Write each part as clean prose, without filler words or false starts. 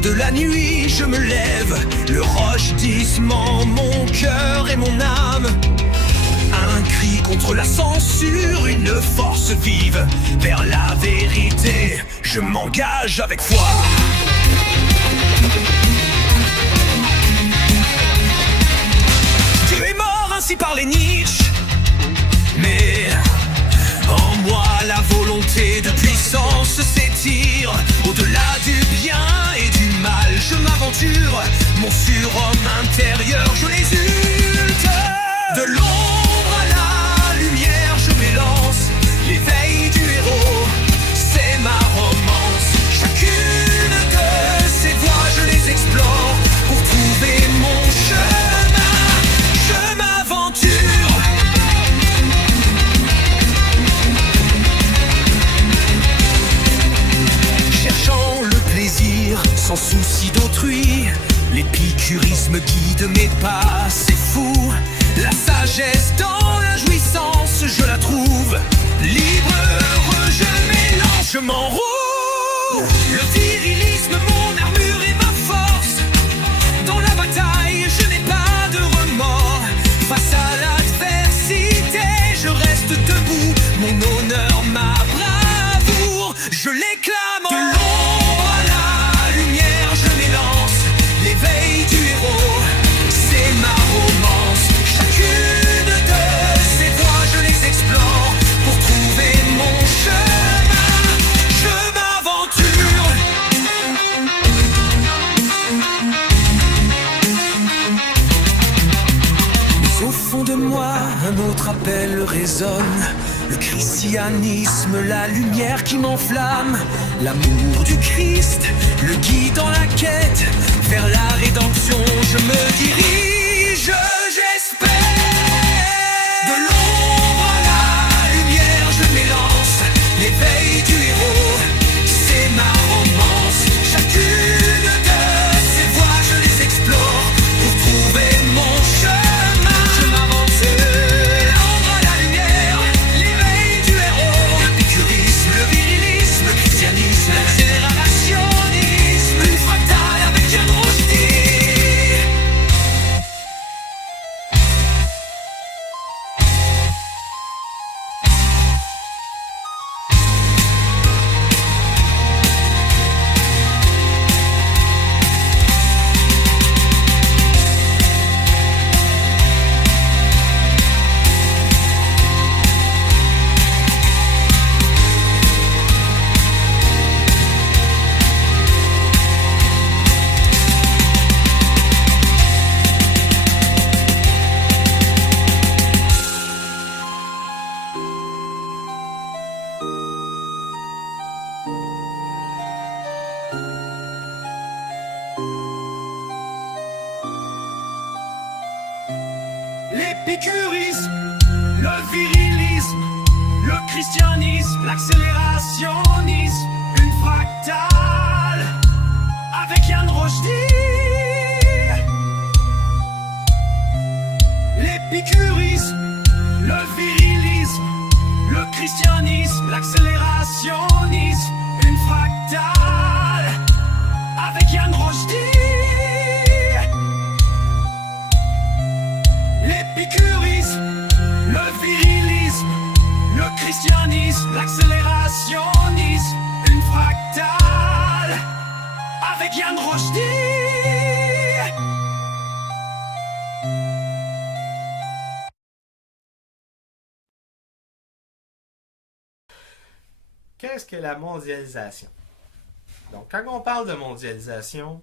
De la nuit, je me lève, le rochdissement, mon cœur et mon âme. Un cri contre la censure, une force vive vers la vérité. Je m'engage avec foi. Dieu est mort ainsi par les Nietzsche, mais en moi la volonté de puissance s'étire. Au-delà du bien et du mal, je m'aventure. Mon surhomme intérieur, je l'exulte. De l'ombre à la lumière, je m'élance. L'éveil du héros, c'est ma romance. Chacune de ces voies, je les explore pour trouver mon chemin. Je m'aventure. Cherchant le plaisir sans souci d'autrui, l'épicurisme guide mes pas, c'est fou. La sagesse dans la jouissance, je la trouve. Libre, heureux, je mélange, je m'enroule. Le virilisme, mon armure et ma force. Dans la bataille, je n'ai pas de remords. Face à l'adversité, je reste debout. Mon honneur, ma bravoure, je l'éclame. De l'ombre à la lumière, je m'élance. L'éveil du héros, c'est ma romance. Chacune de ces voies, je les explore pour trouver mon chemin. Je m'aventure. Mais au fond de moi, un autre appel résonne. Le christianisme, la lumière qui m'enflamme. L'amour du Christ, le guide dans la quête. Vers la rédemption, je me dirige, j'espère. De l'ombre à la lumière, je m'élance. L'éveil du héros, c'est ma romance. Chacune de ces voies, je les explore pour trouver mon chemin. Je m'aventure. L'ombre à la lumière, l'éveil du héros. L'épicurisme, le virilisme, le christianisme, le générationnisme. Une fractale avec un rochetier. l'épicurisme, le virilisme, le christianisme, l'accélérationnisme, une fractale avec Yann Rochdy. L'épicurisme, le virilisme, le christianisme, l'accélérationnisme, une fractale avec Yann Rochdy. L'épicurisme, le virilisme, le christianisme, l'accélérationnisme, une fractale avec Yann Rochdy. Qu'est-ce que la mondialisation? Donc, quand on parle de mondialisation,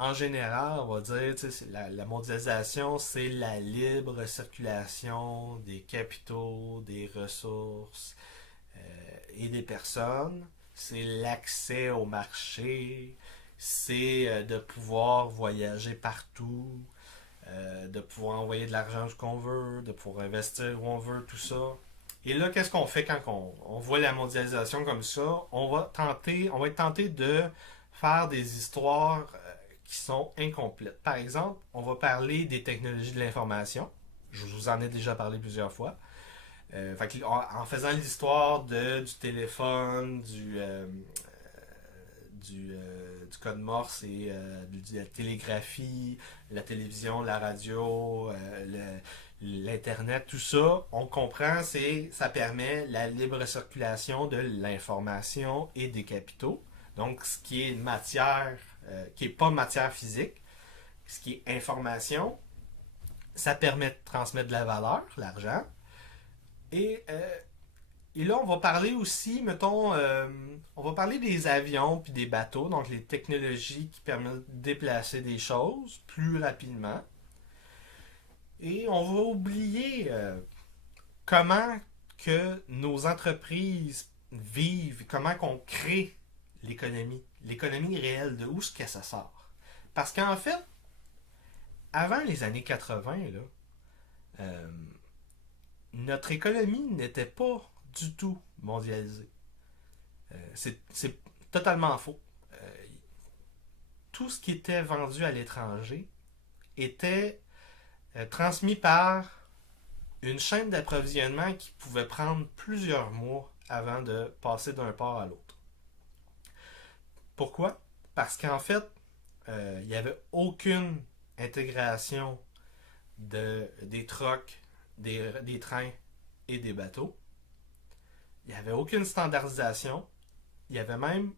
en général, on va dire la mondialisation, c'est la libre circulation des capitaux, des ressources et des personnes. C'est l'accès au marché, c'est de pouvoir voyager partout, de pouvoir envoyer de l'argent où qu'on veut, de pouvoir investir où on veut, tout ça. Et là, qu'est-ce qu'on fait quand on voit la mondialisation comme ça? On va être tenté de faire des histoires qui sont incomplètes. Par exemple, on va parler des technologies de l'information. Je vous en ai déjà parlé plusieurs fois. En faisant l'histoire du téléphone, du code Morse et de la télégraphie, la télévision, la radio, l'Internet, tout ça, on comprend, ça permet la libre circulation de l'information et des capitaux. Donc, ce qui est matière, qui n'est pas matière physique, ce qui est information, ça permet de transmettre de la valeur, l'argent. Et là, on va parler aussi, mettons, on va parler des avions puis des bateaux, donc les technologies qui permettent de déplacer des choses plus rapidement. Et on va oublier comment que nos entreprises vivent, comment qu'on crée l'économie réelle, de où est-ce que ça sort. Parce qu'en fait, avant les années 80, là, notre économie n'était pas du tout mondialisée. C'est totalement faux. Tout ce qui était vendu à l'étranger était transmis par une chaîne d'approvisionnement qui pouvait prendre plusieurs mois avant de passer d'un port à l'autre. Pourquoi? Parce qu'en fait, il n'y avait aucune intégration des trucks, des trains et des bateaux. Il n'y avait aucune standardisation. Il n'y avait même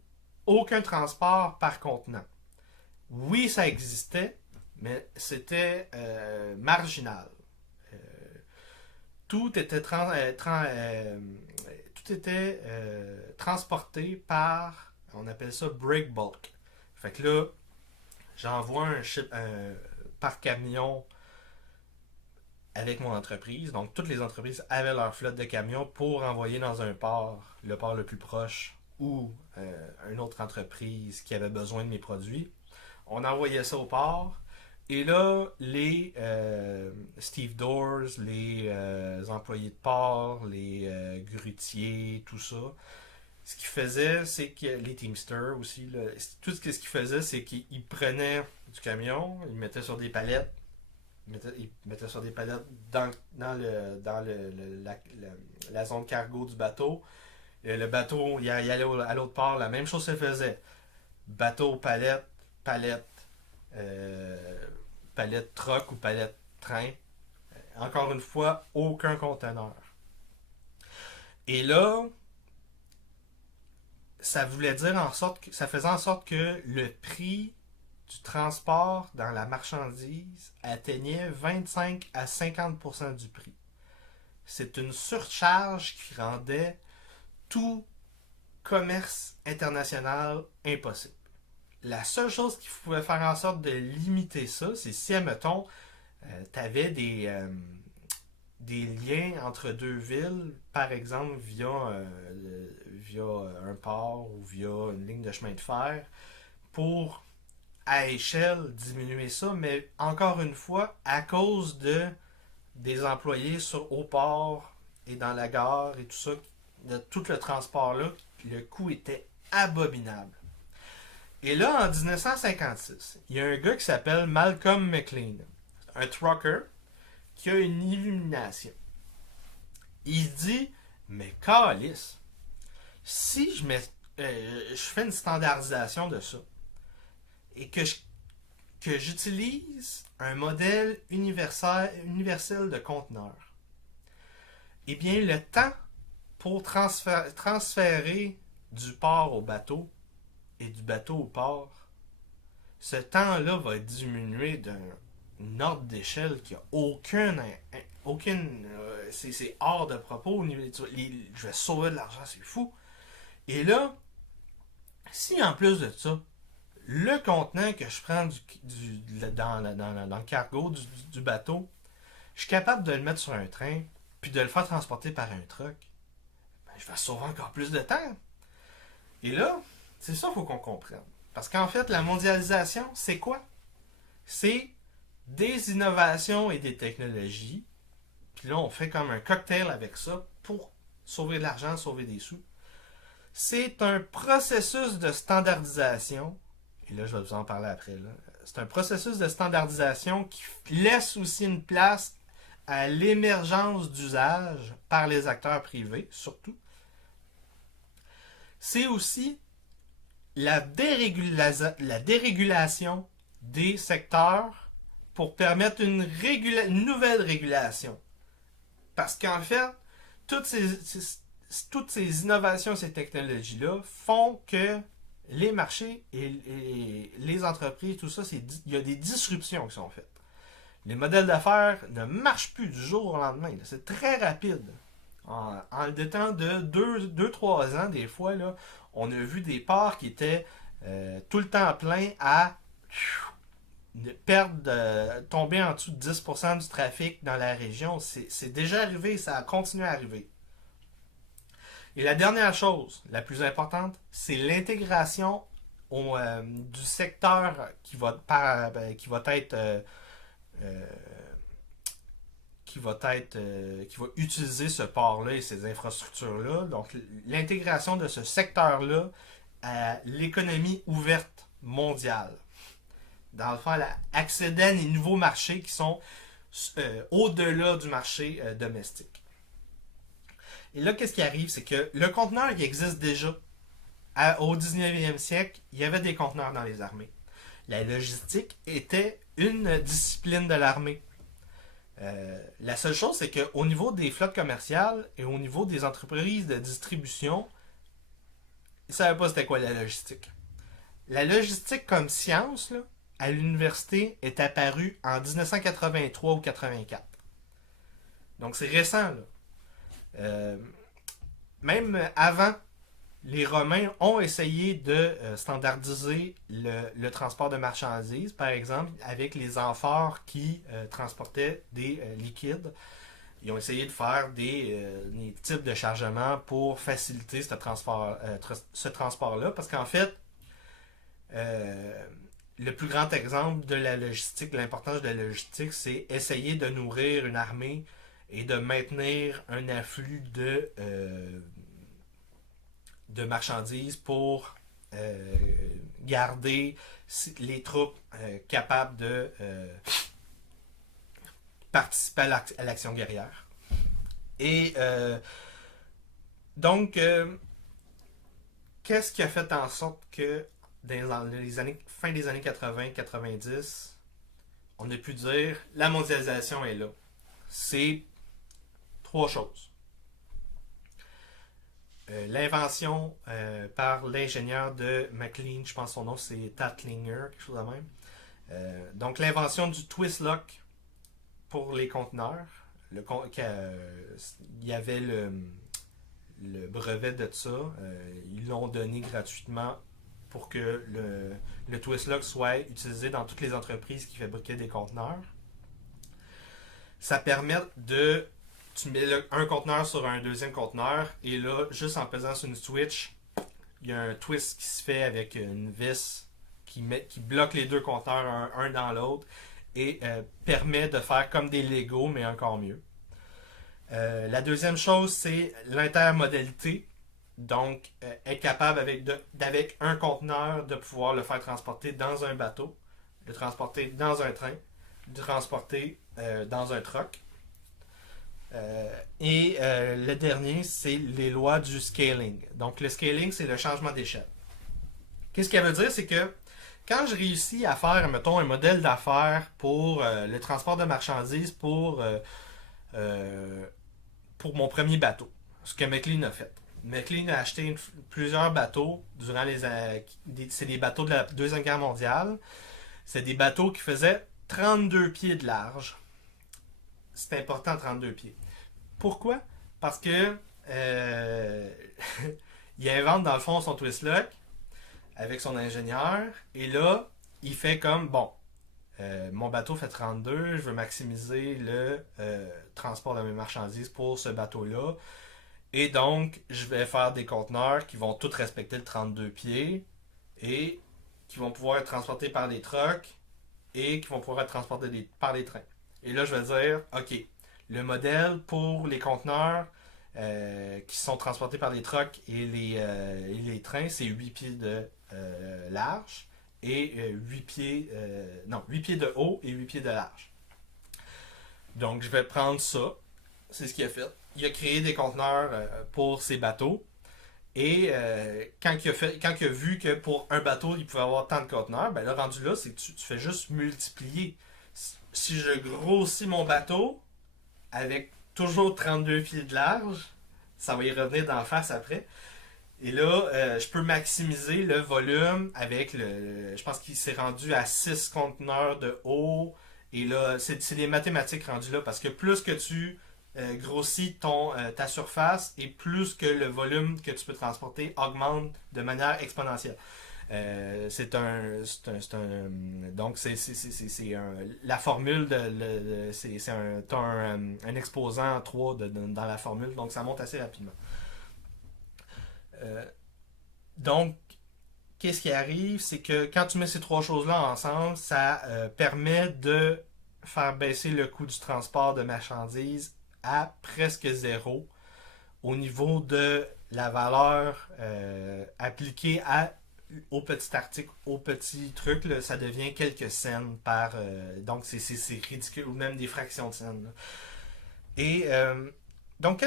aucun transport par contenant. Oui, ça existait, mais c'était marginal. Tout était transporté par, on appelle ça break bulk. Fait que là, j'envoie par camion avec mon entreprise. Donc, toutes les entreprises avaient leur flotte de camions pour envoyer dans un port, le port le plus proche, ou une autre entreprise qui avait besoin de mes produits. On envoyait ça au port. Et là, les Steve Doors, les employés de port, les grutiers, tout ça, ce qu'ils faisaient, c'est que les Teamsters aussi, là, tout ce qu'ils faisaient, c'est qu'ils prenaient du camion, ils le mettaient sur des palettes, ils mettaient sur des palettes dans la zone cargo du bateau. Le bateau, il allait à l'autre port, la même chose se faisait. Bateau, palette, palette truck ou palette train. Encore une fois, aucun conteneur. Et là, ça faisait en sorte que le prix du transport dans la marchandise atteignait 25 à 50% du prix. C'est une surcharge qui rendait tout commerce international impossible. La seule chose qui pouvait faire en sorte de limiter ça, c'est si, admettons, tu avais des liens entre deux villes, par exemple via un port ou via une ligne de chemin de fer, pour à échelle diminuer ça, mais encore une fois, à cause des employés au port et dans la gare et tout ça, de tout le transport-là, le coût était abominable. Et là, en 1956, il y a un gars qui s'appelle Malcolm McLean, un trucker, qui a une illumination. Il se dit, mais câlisse, si je fais une standardisation de ça, et que j'utilise un modèle universel de conteneur, eh bien, le temps pour transférer du port au bateau et du bateau au port, ce temps-là va diminuer d'un ordre d'échelle qui a aucune c'est hors de propos. Je vais sauver de l'argent, c'est fou. Et là, si en plus de ça, le contenant que je prends dans le cargo du bateau, je suis capable de le mettre sur un train puis de le faire transporter par un truck, ben, je vais sauver encore plus de temps. Et là, c'est ça qu'il faut qu'on comprenne. Parce qu'en fait, la mondialisation, c'est quoi? C'est des innovations et des technologies. Puis là, on fait comme un cocktail avec ça pour sauver de l'argent, sauver des sous. C'est un processus de standardisation. Et là, je vais vous en parler après. C'est un processus de standardisation qui laisse aussi une place à l'émergence d'usage par les acteurs privés, surtout. C'est aussi la dérégulation des secteurs pour permettre une nouvelle régulation. Parce qu'en fait, toutes ces innovations, ces technologies-là font que les marchés et les entreprises, tout ça, il y a des disruptions qui sont faites. Les modèles d'affaires ne marchent plus du jour au lendemain. Là. C'est très rapide. En le temps de 2-3 ans, des fois, là, on a vu des ports qui étaient tout le temps pleins à tomber en dessous de 10% du trafic dans la région. C'est déjà arrivé, ça a continué à arriver. Et la dernière chose, la plus importante, c'est l'intégration du secteur qui va utiliser ce port-là et ces infrastructures-là. Donc, l'intégration de ce secteur-là à l'économie ouverte mondiale. Dans le fond, accéder à des nouveaux marchés qui sont au-delà du marché domestique. Et là, qu'est-ce qui arrive? C'est que le conteneur qui existe déjà au 19e siècle, il y avait des conteneurs dans les armées. La logistique était une discipline de l'armée. La seule chose, c'est qu'au niveau des flottes commerciales et au niveau des entreprises de distribution, ils ne savaient pas c'était quoi la logistique. La logistique comme science, là, à l'université, est apparue en 1983 ou 84. Donc c'est récent, là. Même avant, les Romains ont essayé de standardiser le transport de marchandises, par exemple, avec les amphores qui transportaient des liquides. Ils ont essayé de faire des types de chargement pour faciliter ce transport-là, parce qu'en fait, le plus grand exemple de la logistique, de l'importance de la logistique, c'est essayer de nourrir une armée et de maintenir un afflux de marchandises pour garder les troupes capables de participer à l'action guerrière. Et donc, qu'est-ce qui a fait en sorte que dans les fin des années 80-90, on a pu dire la mondialisation est là? C'est 3 choses. L'invention par l'ingénieur de McLean, je pense son nom c'est Tattlinger, quelque chose de même. Donc l'invention du twist lock pour les conteneurs. Il y avait le brevet de ça. Ils l'ont donné gratuitement pour que le twist lock soit utilisé dans toutes les entreprises qui fabriquaient des conteneurs. Ça permet de... Tu mets un conteneur sur un deuxième conteneur et là, juste en pesant sur une switch, il y a un twist qui se fait avec une vis qui bloque les deux conteneurs un dans l'autre et permet de faire comme des Lego, mais encore mieux. La deuxième chose, c'est l'intermodalité. Donc, être capable avec un conteneur de pouvoir le faire transporter dans un bateau, le transporter dans un train, le transporter dans un truck. Le dernier, c'est les lois du scaling. Donc, le scaling, c'est le changement d'échelle. Qu'est-ce qu'elle veut dire? C'est que quand je réussis à faire, mettons, un modèle d'affaires pour le transport de marchandises pour mon premier bateau, ce que McLean a fait. McLean a acheté plusieurs bateaux durant c'est des bateaux de la Deuxième Guerre mondiale. C'est des bateaux qui faisaient 32 pieds de large. C'est important, 32 pieds. Pourquoi? Parce que il invente dans le fond son twist lock avec son ingénieur et là, il fait comme, bon, mon bateau fait 32, je veux maximiser le transport de mes marchandises pour ce bateau-là. Et donc, je vais faire des conteneurs qui vont tous respecter le 32 pieds et qui vont pouvoir être transportés par des trucks et qui vont pouvoir être transportés par des trains. Et là, je vais dire, OK, le modèle pour les conteneurs qui sont transportés par les trucks et les trains, c'est 8 pieds de large et 8 pieds de haut et 8 pieds de large. Donc, je vais prendre ça. C'est ce qu'il a fait. Il a créé des conteneurs pour ces bateaux. Et quand il a vu que pour un bateau, il pouvait avoir tant de conteneurs, ben là, rendu là, c'est que tu fais juste multiplier. Si je grossis mon bateau avec toujours 32 pieds de large, ça va y revenir d'en face après. Et là, je peux maximiser le volume avec je pense qu'il s'est rendu à 6 conteneurs de haut. Et là, c'est des mathématiques rendues là parce que plus que tu grossis ta surface et plus que le volume que tu peux transporter augmente de manière exponentielle. Donc la formule t'as un exposant en 3 dans la formule, donc ça monte assez rapidement. Donc, qu'est-ce qui arrive, c'est que quand tu mets ces trois choses-là ensemble, ça permet de faire baisser le coût du transport de marchandises à presque zéro au niveau de la valeur appliquée au petit article, au petit truc, là, ça devient quelques cents par... donc, c'est ridicule, ou même des fractions de cents. Là. Et donc,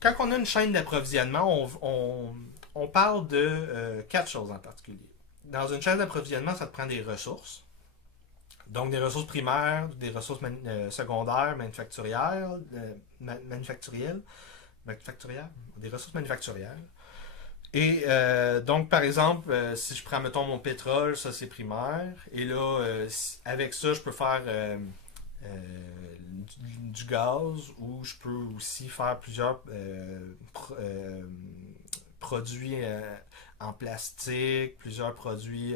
quand on a une chaîne d'approvisionnement, on parle de 4 choses en particulier. Dans une chaîne d'approvisionnement, ça te prend des ressources. Donc, des ressources primaires, des ressources secondaires, manufacturielles, des ressources manufacturières. Et donc, par exemple, si je prends, mettons, mon pétrole, ça c'est primaire. Et là, avec ça, je peux faire du gaz ou je peux aussi faire plusieurs produits en plastique, plusieurs produits...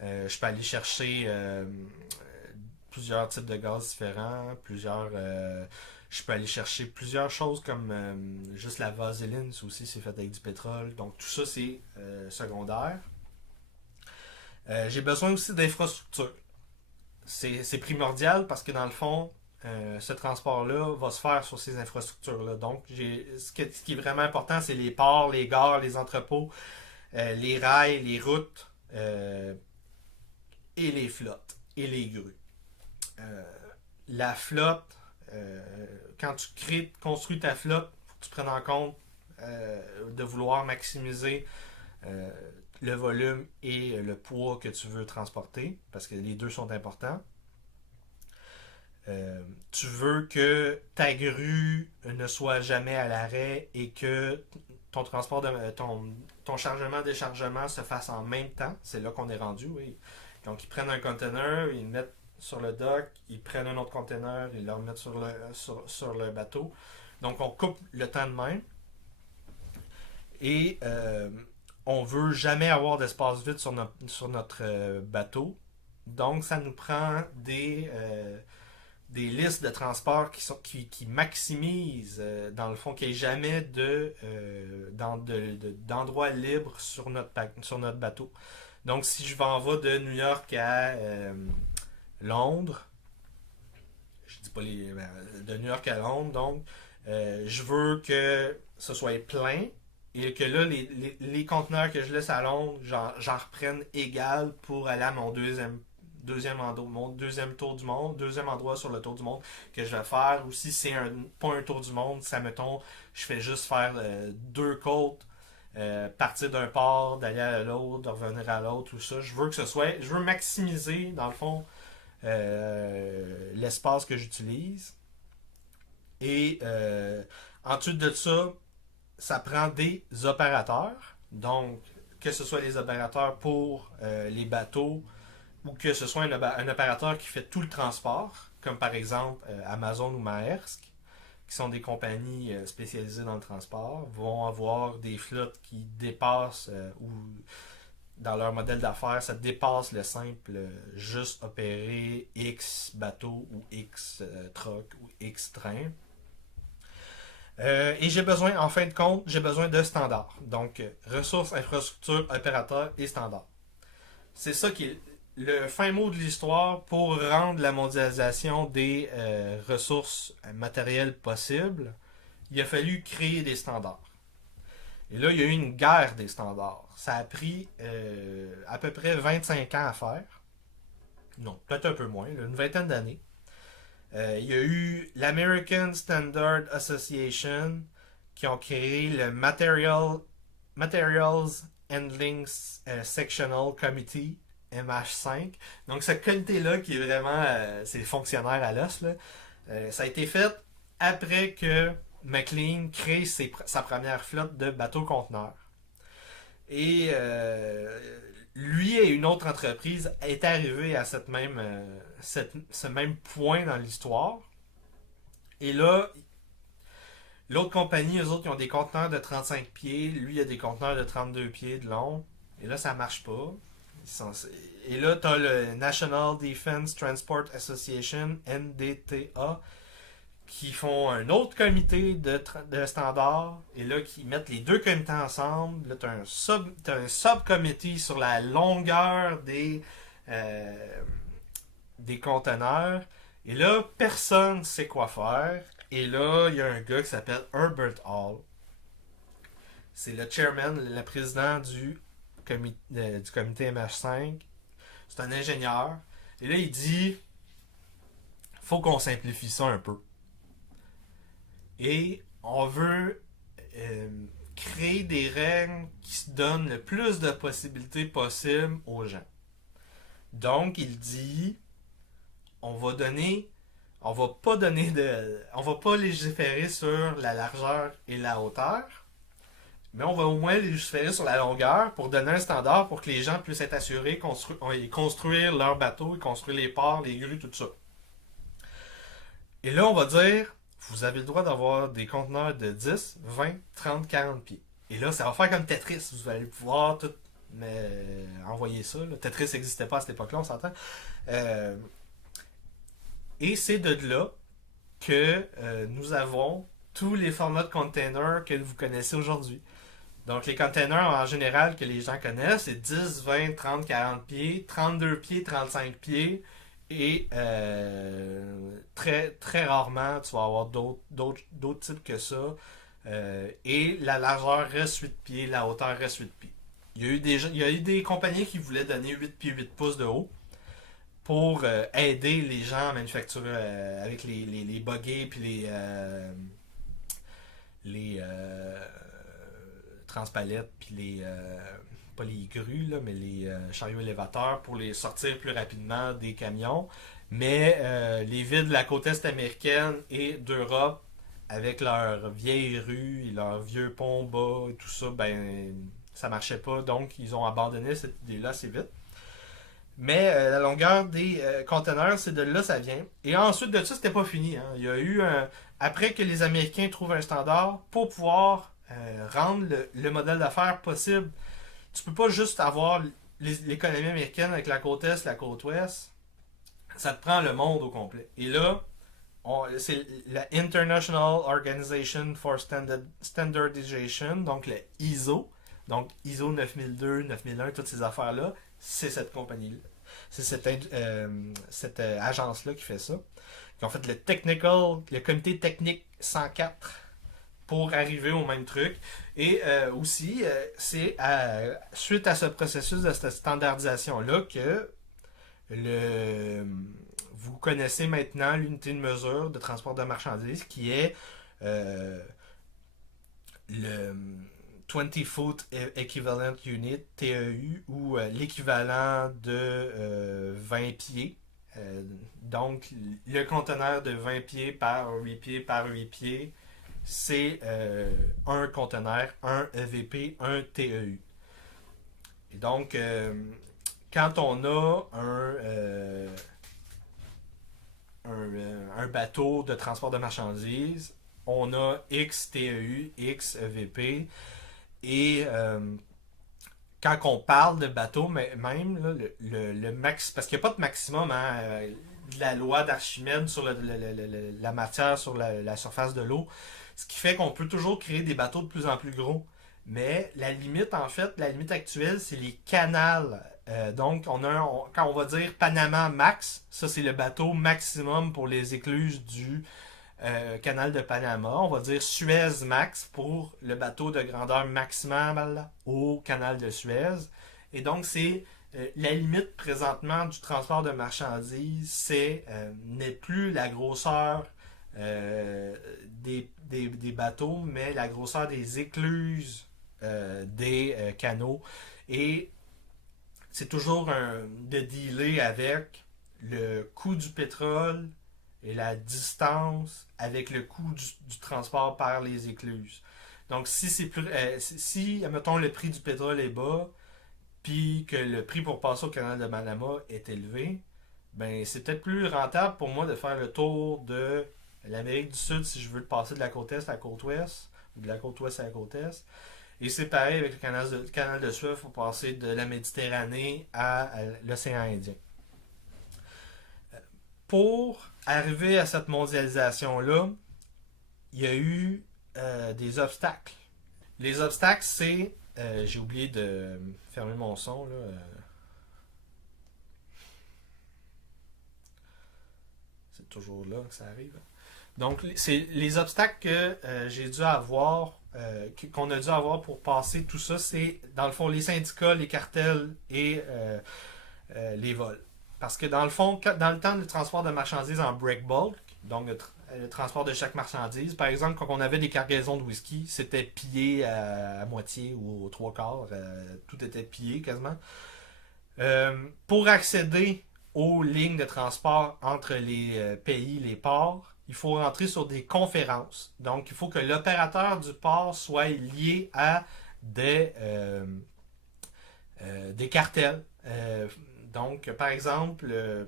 je peux aller chercher plusieurs types de gaz différents, je peux aller chercher plusieurs choses comme juste la vaseline, ça aussi c'est fait avec du pétrole. Donc tout ça c'est secondaire. J'ai besoin aussi d'infrastructures. C'est primordial parce que dans le fond, ce transport-là va se faire sur ces infrastructures-là. Donc ce qui est vraiment important, c'est les ports, les gares, les entrepôts, les rails, les routes. Et les flottes et les grues. La flotte, quand tu construis ta flotte, il faut que tu prennes en compte de vouloir maximiser le volume et le poids que tu veux transporter, parce que les deux sont importants. Tu veux que ta grue ne soit jamais à l'arrêt et que ton transport ton chargement-déchargement se fasse en même temps. C'est là qu'on est rendu, oui. Donc, ils prennent un conteneur, ils le mettent sur le dock, ils prennent un autre conteneur, ils le remettent sur le bateau. Donc, on coupe le temps de même. Et on veut jamais avoir d'espace vide sur notre bateau. Donc, ça nous prend des listes de transport qui maximisent, dans le fond, qu'il n'y ait jamais d'endroits libres sur notre bateau. Donc, si je m'en vais de New York à Londres, je dis pas de New York à Londres, donc, je veux que ce soit plein et que là, les conteneurs que je laisse à Londres, j'en reprenne égal pour aller à mon deuxième tour du monde, deuxième endroit sur le tour du monde que je vais faire. Ou si c'est pas un tour du monde, ça mettons, je fais juste faire 2 côtes, partir d'un port, d'aller à l'autre, de revenir à l'autre, tout ça. Je veux maximiser, dans le fond, l'espace que j'utilise. Et ensuite de ça, ça prend des opérateurs. Donc, que ce soit les opérateurs pour les bateaux ou que ce soit un opérateur qui fait tout le transport, comme par exemple Amazon ou Maersk, qui sont des compagnies spécialisées dans le transport, vont avoir des flottes qui dépassent ou dans leur modèle d'affaires, ça dépasse le simple juste opérer X bateaux ou X trucks ou X trains. Et j'ai besoin, en fin de compte, j'ai besoin de standards. Donc, ressources, infrastructures, opérateurs et standards. C'est ça qui est le fin mot de l'histoire pour rendre la mondialisation des ressources matérielles possible. Il a fallu créer des standards. Et là, il y a eu une guerre des standards. Ça a pris à peu près 25 ans à faire. Non, peut-être un peu moins, une vingtaine d'années. Il y a eu l'American Standard Association qui ont créé le Materials Handling Sectional Committee, MH5. Donc, ce comité-là qui est vraiment c'est fonctionnaire à l'os, ça a été fait après que McLean crée sa première flotte de bateaux-conteneurs. Et lui et une autre entreprise est arrivé à ce même point dans l'histoire. Et là, l'autre compagnie, eux autres, ils ont des conteneurs de 35 pieds. Lui, il a des conteneurs de 32 pieds de long. Et là, ça marche pas. Et là, tu as le National Defense Transport Association, NDTA, qui font un autre comité de standards, et là, qui mettent les deux comités ensemble. Là, tu as un subcomité sur la longueur des conteneurs. Et là, personne ne sait quoi faire. Et là, il y a un gars qui s'appelle Herbert Hall. C'est le chairman, le président du comité MH5. C'est un ingénieur. Et là, il dit faut qu'on simplifie ça un peu. Et on veut créer des règles qui se donnent le plus de possibilités possibles aux gens. Donc, il dit on va pas légiférer sur la largeur et la hauteur, mais on va au moins légiférer sur la longueur pour donner un standard pour que les gens puissent être assurés construire leurs bateaux, et construire les ports, les grues, tout ça. Et là, on va dire vous avez le droit d'avoir des conteneurs de 10, 20, 30, 40 pieds. Et là, ça va faire comme Tetris. Vous allez pouvoir tout envoyer ça. Là. Tetris n'existait pas à cette époque-là, on s'entend. Et c'est de là que nous avons tous les formats de containers que vous connaissez aujourd'hui. Donc, les containers, en général, que les gens connaissent, c'est 10, 20, 30, 40 pieds, 32 pieds, 35 pieds. Et très, très rarement, tu vas avoir d'autres types que ça. Et la largeur reste 8 pieds, la hauteur reste 8 pieds. Il y a eu des compagnies qui voulaient donner 8 pieds 8 pouces de haut pour aider les gens à manufacturer avec les buggies puis les transpalettes puis pas les grues, là, mais les chariots élévateurs pour les sortir plus rapidement des camions. Mais les villes de la côte est américaine et d'Europe, avec leurs vieilles rues et leurs vieux ponts bas et tout ça, ben ça marchait pas. Donc, ils ont abandonné cette idée-là assez vite. Mais la longueur des conteneurs, c'est de là ça vient. Et ensuite de ça, c'était pas fini. Hein. Il y a eu après que les Américains trouvent un standard pour pouvoir rendre le modèle d'affaires possible. Tu peux pas juste avoir l'économie américaine avec la côte est, la côte ouest. Ça te prend le monde au complet. Et là, c'est la International Organization for Standardization, donc le ISO. Donc ISO 9002, 9001, toutes ces affaires-là, c'est cette compagnie-là. C'est cette agence-là qui fait ça. Qui ont fait le comité technique 104 pour arriver au même truc. Et aussi, c'est suite à ce processus de cette standardisation-là que vous connaissez maintenant l'unité de mesure de transport de marchandises qui est le 20 Foot Equivalent Unit, TEU, ou l'équivalent de 20 pieds. Donc, le conteneur de 20 pieds par 8 pieds par 8 pieds, c'est un conteneur, un EVP, un TEU. Et donc, quand on a un bateau de transport de marchandises, on a X TEU, X EVP, et quand on parle de bateau, même là, le max, parce qu'il n'y a pas de maximum, hein, de la loi d'Archimède sur la matière sur la surface de l'eau, ce qui fait qu'on peut toujours créer des bateaux de plus en plus gros. Mais la limite, en fait, la limite actuelle, c'est les canals. Donc, quand on va dire Panama Max, ça c'est le bateau maximum pour les écluses du canal de Panama. On va dire Suez Max pour le bateau de grandeur maximale au canal de Suez. Et donc, c'est la limite présentement du transport de marchandises, n'est plus la grosseur des bateaux, mais la grosseur des écluses des canaux. Et c'est toujours de dealer avec le coût du pétrole et la distance avec le coût du transport par les écluses. Donc, si, admettons, le prix du pétrole est bas, puis que le prix pour passer au canal de Panama est élevé, ben c'est peut-être plus rentable pour moi de faire le tour de l'Amérique du Sud si je veux passer de la côte est à la côte ouest, ou de la côte ouest à la côte est. Et c'est pareil avec le canal de Suez pour passer de la Méditerranée à l'océan Indien. Pour arriver à cette mondialisation-là, il y a eu des obstacles. Les obstacles, c'est... j'ai oublié de fermer mon son, là. C'est toujours là que ça arrive. Donc, c'est les obstacles que j'ai dû avoir, qu'on a dû avoir pour passer tout ça, c'est, dans le fond, les syndicats, les cartels et les vols. Parce que dans le fond, dans le temps du transport de marchandises en break bulk, donc le transport de chaque marchandise, par exemple, quand on avait des cargaisons de whisky, c'était pillé à moitié ou aux trois quarts, tout était pillé quasiment. Pour accéder aux lignes de transport entre les pays, les ports, il faut rentrer sur des conférences. Donc, il faut que l'opérateur du port soit lié à des cartels. Donc, par exemple,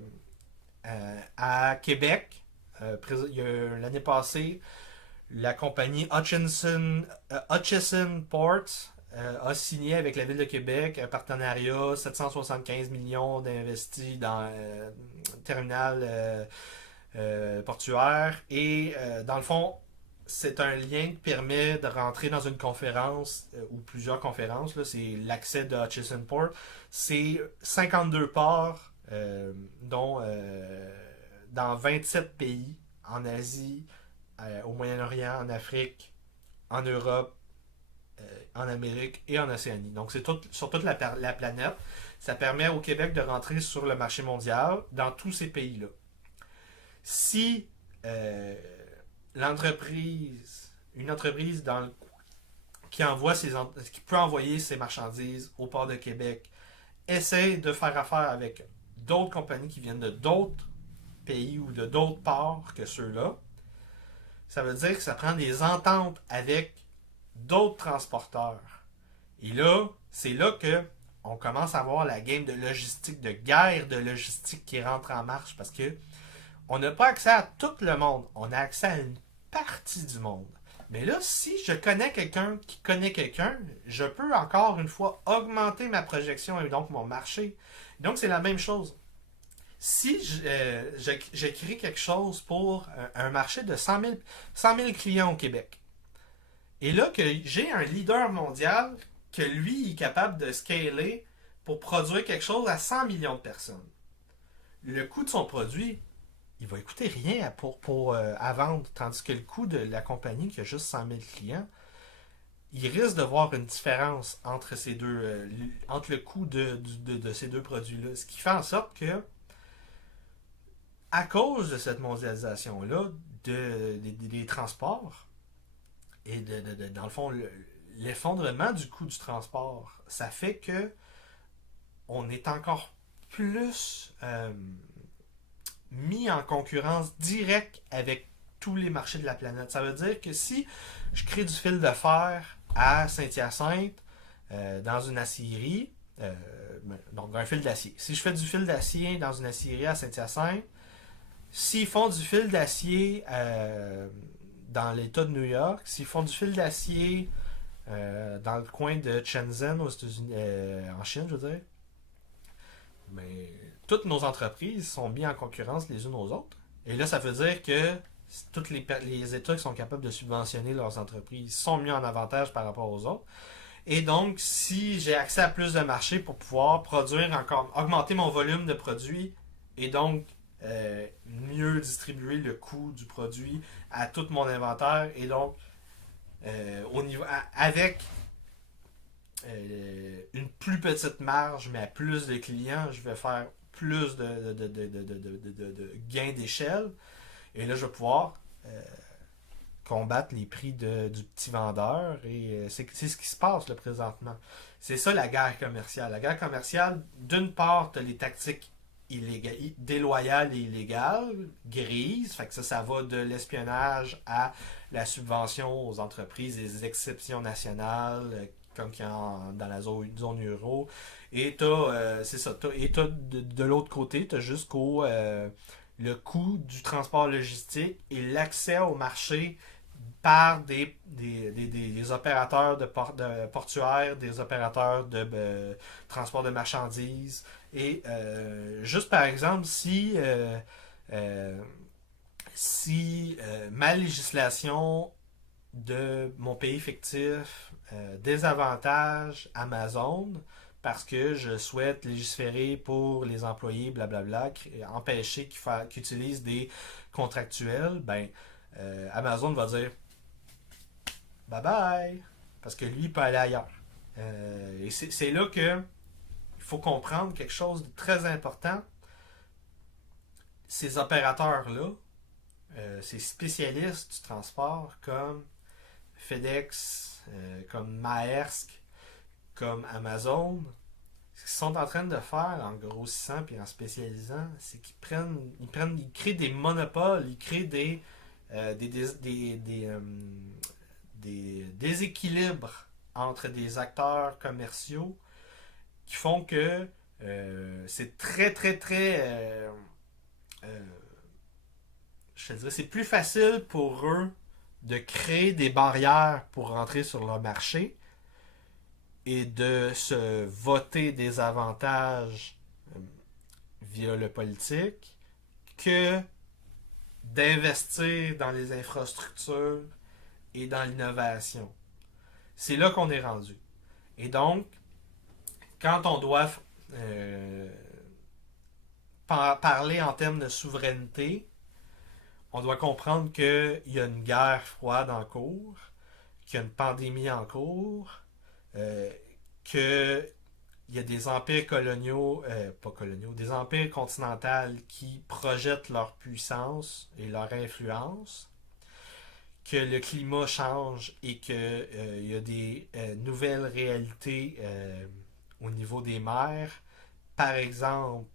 à Québec, l'année passée, la compagnie Hutchison Ports a signé avec la Ville de Québec un partenariat, 775 millions d'investis dans terminal portuaire. Et dans le fond, c'est un lien qui permet de rentrer dans une conférence ou plusieurs conférences. Là, c'est l'accès de Hutchison Port. C'est 52 ports, dont dans 27 pays, en Asie, au Moyen-Orient, en Afrique, en Europe, en Amérique et en Océanie. Donc, c'est sur toute la planète. Ça permet au Québec de rentrer sur le marché mondial dans tous ces pays-là. Si une entreprise qui peut envoyer ses marchandises au port de Québec essaie de faire affaire avec d'autres compagnies qui viennent de d'autres pays ou de d'autres ports que ceux-là, ça veut dire que ça prend des ententes avec d'autres transporteurs. Et là, c'est là que on commence à voir la game de logistique, de guerre de logistique qui rentre en marche parce que on n'a pas accès à tout le monde. On a accès à une partie du monde. Mais là, si je connais quelqu'un qui connaît quelqu'un, je peux encore une fois augmenter ma projection et donc mon marché. Donc, c'est la même chose. Si j'écris quelque chose pour un marché de 100 000 clients au Québec, et là que j'ai un leader mondial que lui est capable de scaler pour produire quelque chose à 100 millions de personnes. Le coût de son produit, il va coûter rien à vendre, tandis que le coût de la compagnie qui a juste 100 000 clients, il risque de voir une différence entre ces deux, entre le coût de ces deux produits-là. Ce qui fait en sorte que, à cause de cette mondialisation-là, des transports, et dans le fond, l'effondrement du coût du transport, ça fait que on est encore plus mis en concurrence directe avec tous les marchés de la planète. Ça veut dire que si je crée du fil de fer à Saint-Hyacinthe, dans une aciérie, donc un fil d'acier. Si je fais du fil d'acier dans une aciérie à Saint-Hyacinthe, s'ils font du fil d'acier dans l'État de New York, s'ils font du fil d'acier dans le coin de Shenzhen aux États-Unis, en Chine, je veux dire, mais toutes nos entreprises sont mises en concurrence les unes aux autres. Et là, ça veut dire que tous les États qui sont capables de subventionner leurs entreprises sont mis en avantage par rapport aux autres. Et donc, si j'ai accès à plus de marchés pour pouvoir produire encore, augmenter mon volume de produits et donc mieux distribuer le coût du produit à tout mon inventaire et donc au niveau avec une plus petite marge mais à plus de clients, je vais faire plus de gains d'échelle et là je vais pouvoir combattre les prix du petit vendeur et c'est ce qui se passe là, présentement. C'est ça la guerre commerciale. La guerre commerciale, d'une part, tu as les tactiques déloyales et illégales, grises, fait que ça va de l'espionnage à la subvention aux entreprises, des exceptions nationales, comme qu'il y a dans la zone euro. Et c'est ça. Et t'as de l'autre côté, tu as jusqu'au le coût du transport logistique et l'accès au marché par des opérateurs de portuaires, des opérateurs de transport de marchandises. Et juste par exemple, si ma législation de mon pays fictif désavantage Amazon parce que je souhaite légiférer pour les employés, blablabla, empêcher qu'ils utilisent des contractuels, ben Amazon va dire bye bye parce que lui il peut aller ailleurs. Et c'est là que il faut comprendre quelque chose de très important. Ces opérateurs-là, ces spécialistes du transport comme FedEx, comme Maersk, comme Amazon, ce qu'ils sont en train de faire en grossissant et en spécialisant, c'est ils créent des monopoles, ils créent des déséquilibres entre des acteurs commerciaux qui font que c'est très très très je te dirais, c'est plus facile pour eux de créer des barrières pour rentrer sur leur marché et de se voter des avantages via le politique que d'investir dans les infrastructures et dans l'innovation. C'est là qu'on est rendu. Et donc, quand on doit parler en termes de souveraineté, on doit comprendre qu'il y a une guerre froide en cours, qu'il y a une pandémie en cours, qu'il y a des empires coloniaux, pas coloniaux, des empires continentaux qui projettent leur puissance et leur influence, que le climat change et qu'il y a des nouvelles réalités au niveau des mers. Par exemple,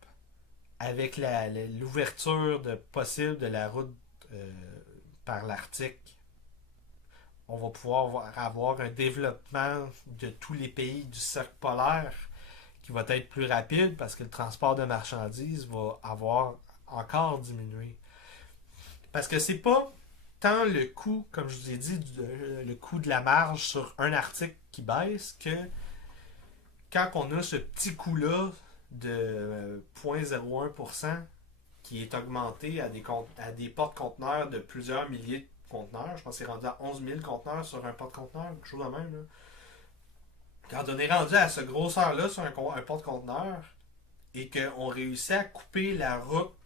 avec l'ouverture possible de la route par l'Arctique, on va pouvoir avoir un développement de tous les pays du cercle polaire qui va être plus rapide parce que le transport de marchandises va avoir encore diminué. Parce que c'est pas tant le coût, comme je vous ai dit, le coût de la marge sur un article qui baisse que quand on a ce petit coût-là de 0,01% qui est augmenté à des porte-conteneurs de plusieurs milliers de conteneurs. Je pense que c'est rendu à 11 000 conteneurs sur un porte-conteneur, quelque chose de même. Là. Quand on est rendu à cette grosseur-là sur un porte-conteneur et qu'on réussit à couper la route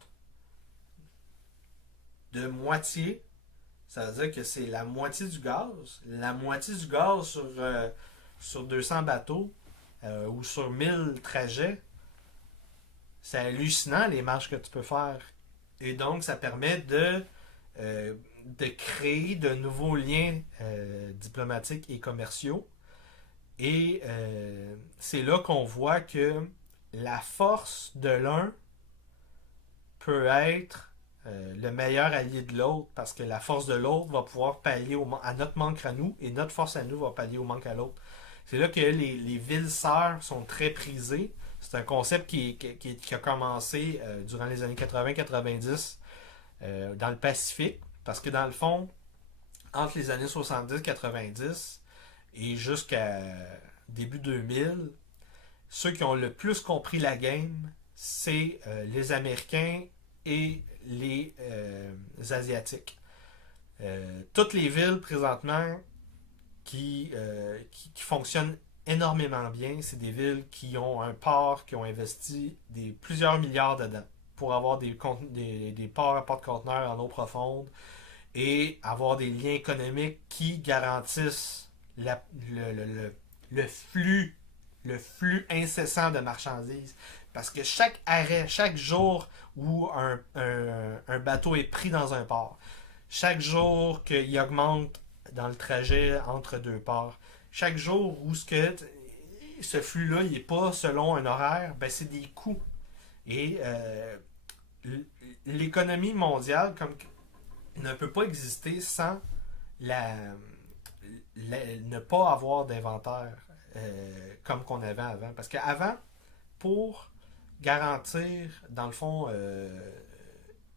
de moitié, ça veut dire que c'est la moitié du gaz. La moitié du gaz sur 200 bateaux ou sur 1000 trajets. C'est hallucinant les marges que tu peux faire. Et donc, ça permet de créer de nouveaux liens diplomatiques et commerciaux. Et c'est là qu'on voit que la force de l'un peut être le meilleur allié de l'autre, parce que la force de l'autre va pouvoir pallier à notre manque à nous, et notre force à nous va pallier au manque à l'autre. C'est là que les villes sœurs sont très prisées. C'est un concept qui a commencé durant les années 80-90 dans le Pacifique, parce que dans le fond, entre les années 70-90 et jusqu'à début 2000, ceux qui ont le plus compris la game, c'est les Américains et les Asiatiques. Toutes les villes présentement qui fonctionnent énormément bien, c'est des villes qui ont un port, qui ont investi plusieurs milliards dedans pour avoir des ports à porte-conteneurs en eau profonde et avoir des liens économiques qui garantissent le flux incessant de marchandises. Parce que chaque arrêt, chaque jour où un bateau est pris dans un port, chaque jour qu'il augmente dans le trajet entre deux ports, chaque jour où ce flux-là n'est pas selon un horaire, ben c'est des coûts. Et l'économie mondiale ne peut pas exister sans ne pas avoir d'inventaire comme qu'on avait avant. Parce qu'avant, pour garantir, dans le fond,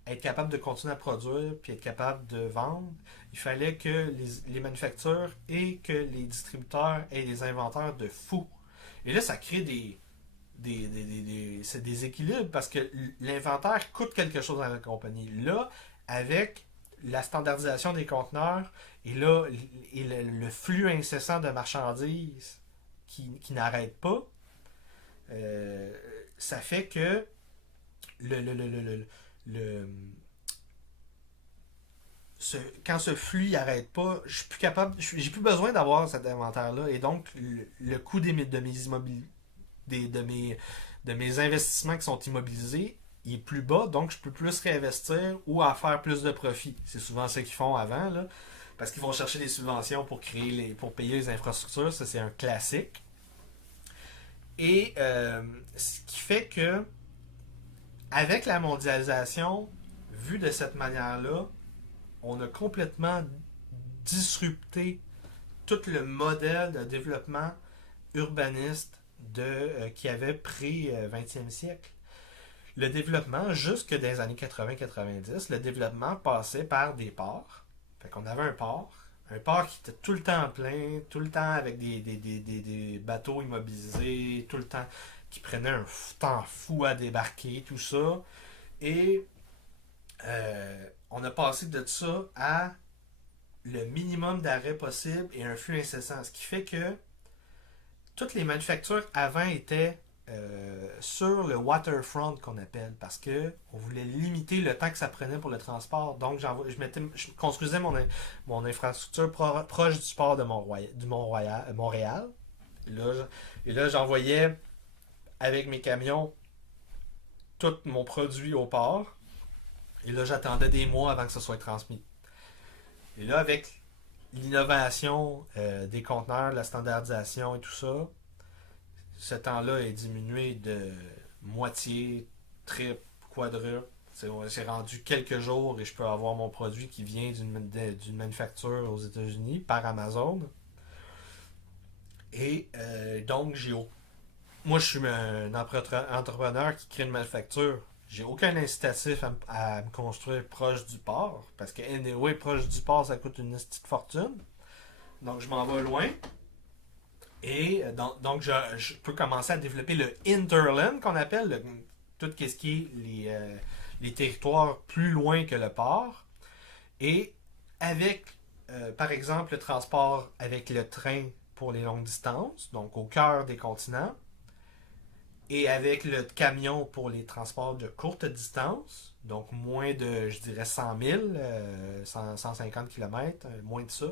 être capable de continuer à produire puis être capable de vendre, il fallait que les manufactures et que les distributeurs aient des inventaires de fous. Et là, ça crée c'est des équilibres parce que l'inventaire coûte quelque chose à la compagnie. Là, avec la standardisation des conteneurs et là, le flux incessant de marchandises qui n'arrête pas, ça fait que quand ce flux n'arrête pas, je suis plus capable, j'ai plus besoin d'avoir cet inventaire-là. Et donc, le coût de mes investissements qui sont immobilisés, il est plus bas, donc je peux plus réinvestir ou en faire plus de profit. C'est souvent ce qu'ils font avant, là, parce qu'ils vont chercher des subventions pour payer les infrastructures. Ça, c'est un classique. Et ce qui fait que, avec la mondialisation, vue de cette manière-là, on a complètement disrupté tout le modèle de développement urbaniste qui avait pré-20e siècle. Le développement, jusque dans les années 80-90, le développement passait par des ports. Fait qu'on avait un port qui était tout le temps plein, tout le temps avec des bateaux immobilisés, tout le temps qui prenaient un temps fou à débarquer, tout ça. Et on a passé de ça à le minimum d'arrêt possible et un flux incessant. Ce qui fait que toutes les manufactures avant étaient sur le waterfront qu'on appelle, parce que on voulait limiter le temps que ça prenait pour le transport. Donc je construisais mon infrastructure proche du port de Montréal. Et là, j'envoyais avec mes camions tout mon produit au port. Et là, j'attendais des mois avant que ça soit transmis. Et là, avec l'innovation des conteneurs, la standardisation et tout ça, ce temps-là est diminué de moitié, triple, quadruple. C'est rendu quelques jours et je peux avoir mon produit qui vient d'une manufacture aux États-Unis par Amazon. Et donc, moi, je suis un entrepreneur qui crée une manufacture. J'ai aucun incitatif à me construire proche du port, parce que anyway, proche du port, ça coûte une petite fortune. Donc, je m'en vais loin. Et donc je peux commencer à développer le hinterland, qu'on appelle, tout ce qui est les territoires plus loin que le port. Et avec, par exemple, le transport avec le train pour les longues distances, donc au cœur des continents, et avec le camion pour les transports de courte distance, donc moins de, je dirais, 100 000, 150 km, moins de ça.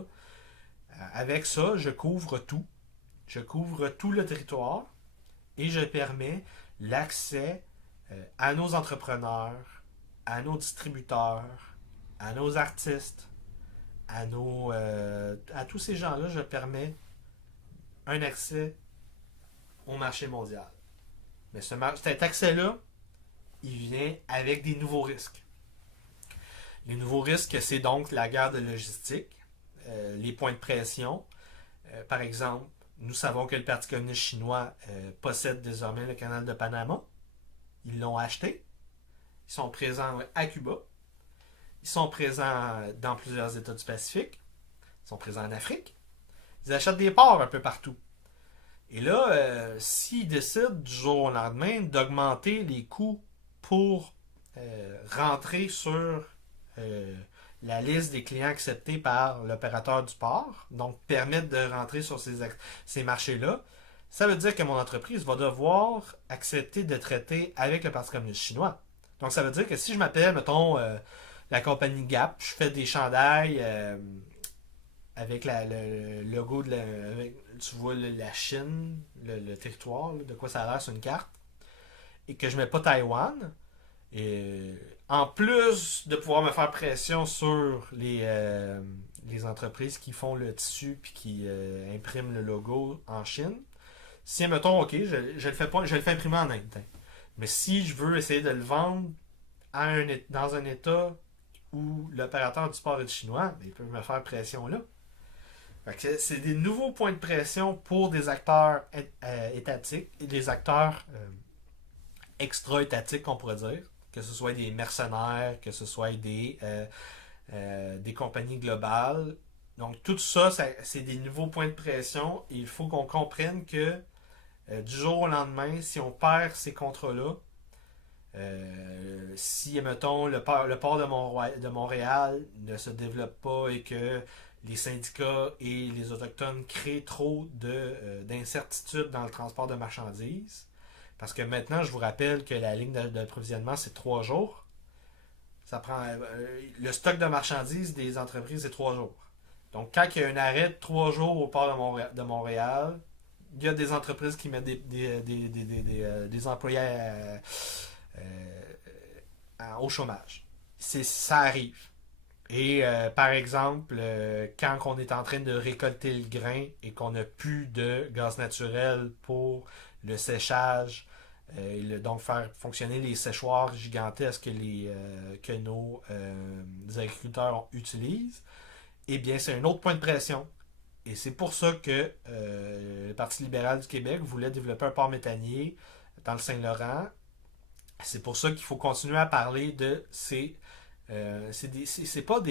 Avec ça, je couvre tout. Je couvre tout le territoire et je permets l'accès à nos entrepreneurs, à nos distributeurs, à nos artistes, à tous ces gens-là, je permets un accès au marché mondial. Mais cet accès-là, il vient avec des nouveaux risques. Les nouveaux risques, c'est donc la guerre de logistique, les points de pression. Par exemple, nous savons que le Parti communiste chinois possède désormais le canal de Panama. Ils l'ont acheté. Ils sont présents à Cuba. Ils sont présents dans plusieurs États du Pacifique. Ils sont présents en Afrique. Ils achètent des ports un peu partout. Et là, s'ils décident du jour au lendemain d'augmenter les coûts pour rentrer sur la liste des clients acceptés par l'opérateur du port, donc permettre de rentrer sur ces marchés-là, ça veut dire que mon entreprise va devoir accepter de traiter avec le Parti communiste chinois. Donc ça veut dire que si je m'appelle, mettons, la compagnie Gap, je fais des chandails avec le logo tu vois la Chine, le territoire, de quoi ça a l'air sur une carte, et que je mets pas Taïwan, et en plus de pouvoir me faire pression sur les entreprises qui font le tissu puis qui impriment le logo en Chine, si mettons, ok, je le fais pas, je le fais imprimer en Inde. Mais si je veux essayer de le vendre dans un état où l'opérateur du sport est chinois, il peut me faire pression là. Fait que c'est des nouveaux points de pression pour des acteurs étatiques et des acteurs extra-étatiques, on pourrait dire. Que ce soit des mercenaires, que ce soit des compagnies globales. Donc tout ça, c'est des nouveaux points de pression. Et il faut qu'on comprenne que du jour au lendemain, si on perd ces contrats-là, si, mettons, le port de Montréal ne se développe pas et que les syndicats et les Autochtones créent trop d'incertitudes dans le transport de marchandises, parce que maintenant, je vous rappelle que la ligne d'approvisionnement, c'est 3 jours. Ça prend le stock de marchandises des entreprises, c'est 3 jours. Donc, quand il y a un arrêt de 3 jours au port de Montréal, il y a des entreprises qui mettent des employés au chômage. Ça arrive. Et par exemple, quand on est en train de récolter le grain et qu'on n'a plus de gaz naturel pour le séchage, donc faire fonctionner les séchoirs gigantesques que nos agriculteurs utilisent, eh bien c'est un autre point de pression. Et c'est pour ça que le Parti libéral du Québec voulait développer un port méthanier dans le Saint-Laurent. C'est pour ça qu'il faut continuer à parler de ces... c'est pas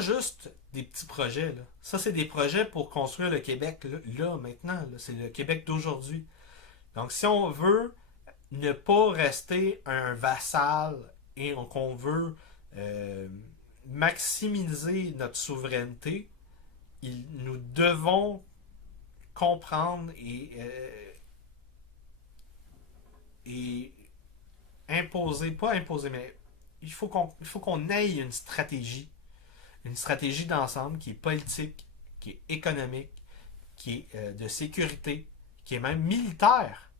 juste des petits projets. Là. Ça, c'est des projets pour construire le Québec là maintenant. Là. C'est le Québec d'aujourd'hui. Donc, si on veut ne pas rester un vassal et qu'on veut maximiser notre souveraineté, nous devons comprendre et imposer, pas imposer, mais il faut qu'on ait une stratégie d'ensemble qui est politique, qui est économique, qui est de sécurité, qui est même militaire.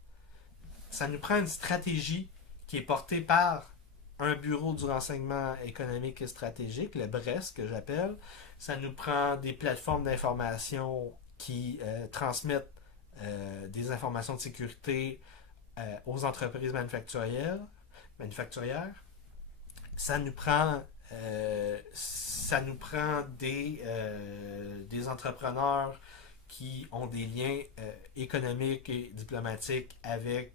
Ça nous prend une stratégie qui est portée par un bureau du renseignement économique et stratégique, le BRES que j'appelle. Ça nous prend des plateformes d'information qui transmettent des informations de sécurité aux entreprises manufacturières. Ça nous prend des entrepreneurs qui ont des liens économiques et diplomatiques avec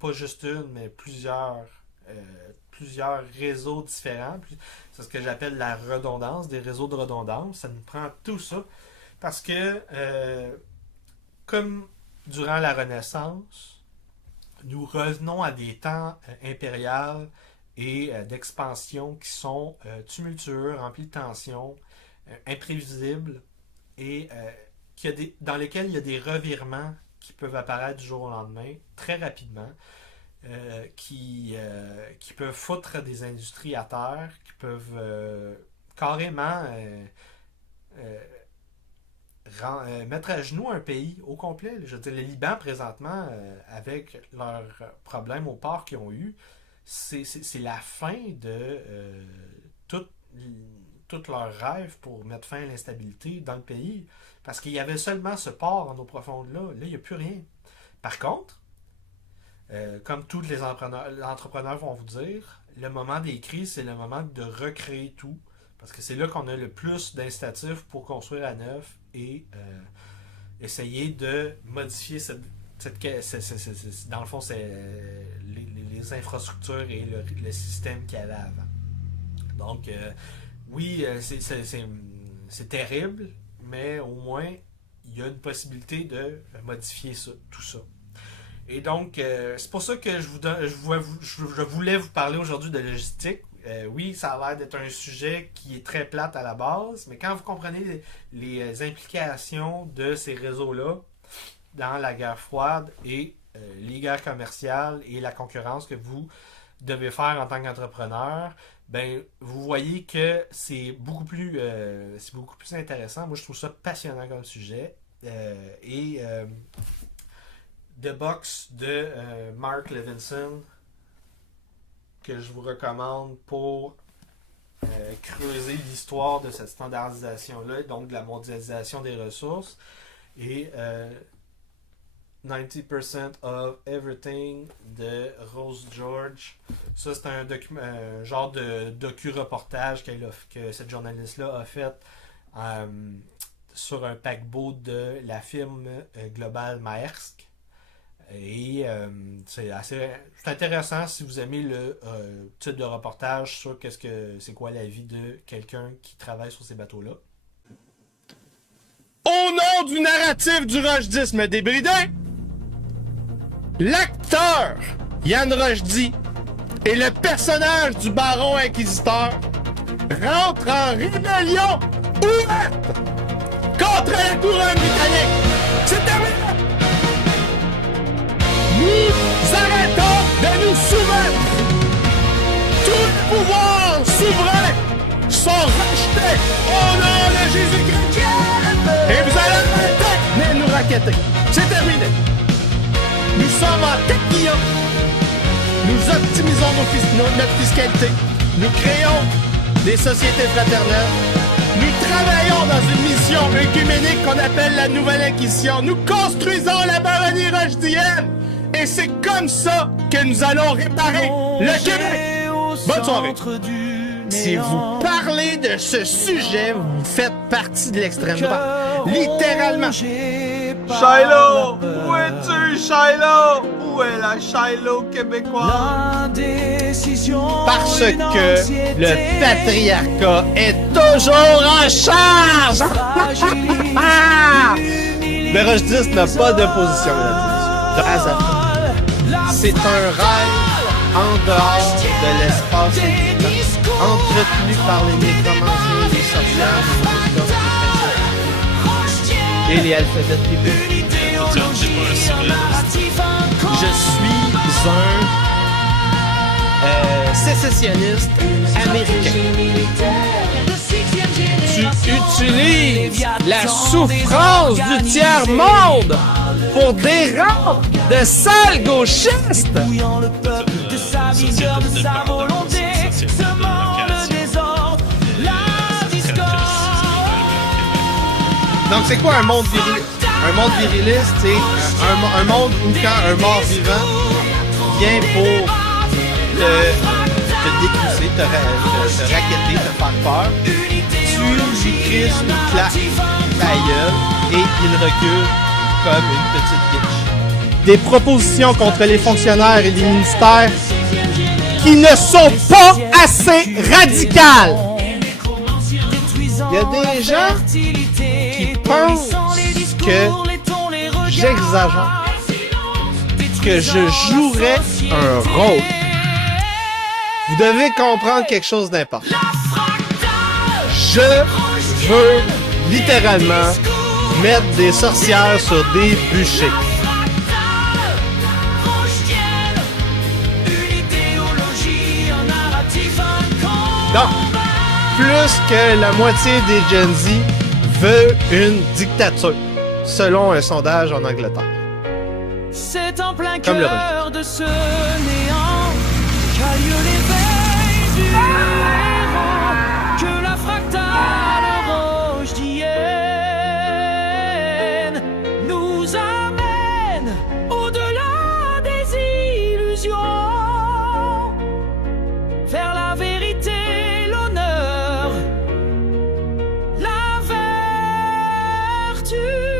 pas juste une, mais plusieurs réseaux différents. C'est ce que j'appelle la redondance, des réseaux de redondance. Ça nous prend tout ça parce que, comme durant la Renaissance, nous revenons à des temps impériaux et d'expansion qui sont tumultueux, remplis de tensions, imprévisibles et dans lesquels il y a des revirements qui peuvent apparaître du jour au lendemain, très rapidement, qui peuvent foutre des industries à terre, qui peuvent carrément mettre à genoux un pays au complet. Je veux dire, le Liban, présentement, avec leurs problèmes au port qu'ils ont eu, c'est la fin de tout leur rêve pour mettre fin à l'instabilité dans le pays. Parce qu'il y avait seulement ce port en eau profonde là. Là, il n'y a plus rien. Par contre, comme tous les entrepreneurs vont vous dire, le moment des crises, c'est le moment de recréer tout. Parce que c'est là qu'on a le plus d'incitatifs pour construire à neuf et essayer de modifier dans le fond, c'est les infrastructures et le système qu'il y avait avant. Donc, oui, c'est terrible, mais au moins, il y a une possibilité de modifier tout ça. Et donc, c'est pour ça que je voulais vous parler aujourd'hui de logistique. Oui, ça a l'air d'être un sujet qui est très plate à la base, mais quand vous comprenez les implications de ces réseaux-là dans la guerre froide et les guerres commerciales et la concurrence que vous devez faire en tant qu'entrepreneur, ben vous voyez que c'est beaucoup plus intéressant. Moi, je trouve ça passionnant comme sujet. The Box de Mark Levinson, que je vous recommande pour creuser l'histoire de cette standardisation-là, donc de la mondialisation des ressources. Et 90% of Everything de Rose George. Ça, c'est un genre de docu-reportage que cette journaliste-là a fait sur un paquebot de la firme globale Maersk. Et c'est intéressant si vous aimez le type de reportage sur c'est quoi la vie de quelqu'un qui travaille sur ces bateaux-là. Au nom du narratif du rojdisme débridé, l'acteur Yann Rochdy et le personnage du baron inquisiteur rentrent en rébellion ouverte contre la couronne britannique. C'est terminé! Nous arrêtons de nous soumettre. Tous les pouvoirs souverains sont rachetés au nom de Jésus-Christ. Et vous allez arrêter de nous raqueter. C'est terminé. Nous sommes en taquillon. Nous optimisons notre fiscalité. Nous créons des sociétés fraternelles. Nous travaillons dans une mission œcuménique qu'on appelle la Nouvelle Inquisition. Nous construisons la baronnie rochdienne. Et c'est comme ça que nous allons réparer le Québec. Bonne soirée. Si vous parlez de ce sujet, vous faites partie de l'extrême droite. Littéralement. Shiloh! Où es-tu, Shiloh? Où est la Shiloh québécoise? Parce que le patriarcat est toujours en charge! Le rojdisme n'a pas d'opposition, de hasard. C'est un rêve en dehors de l'espace et du temps, entretenu par les nécromanciens, les sorcières, les et les alphabets tribaux. Je suis un sécessionniste américain. Tu utilises la souffrance du tiers-monde pour des rampes de sales gauchistes. Donc c'est quoi un monde viriliste? Un monde viriliste, c'est un monde où quand un mort vivant vient pour te décrousser, te racketter, te faire peur, tu lui crisses une claque ta gueule et il recule comme une petite bitch. Des propositions contre les fonctionnaires et les ministères qui ne sont pas assez radicales. Il y a des gens qui pensent que j'exagère, que je jouerais un rôle. Vous devez comprendre quelque chose d'important. Je veux littéralement mettre des sorcières sur des bûchers. Donc, plus que la moitié des Gen Z veut une dictature, selon un sondage en Angleterre. C'est en plein Comme le cœur de ce néant qu'a lieu l'éveil du héros, que la fractale roche d'Hyène nous amène au-delà des illusions, vers la vérité, l'honneur, la vertu.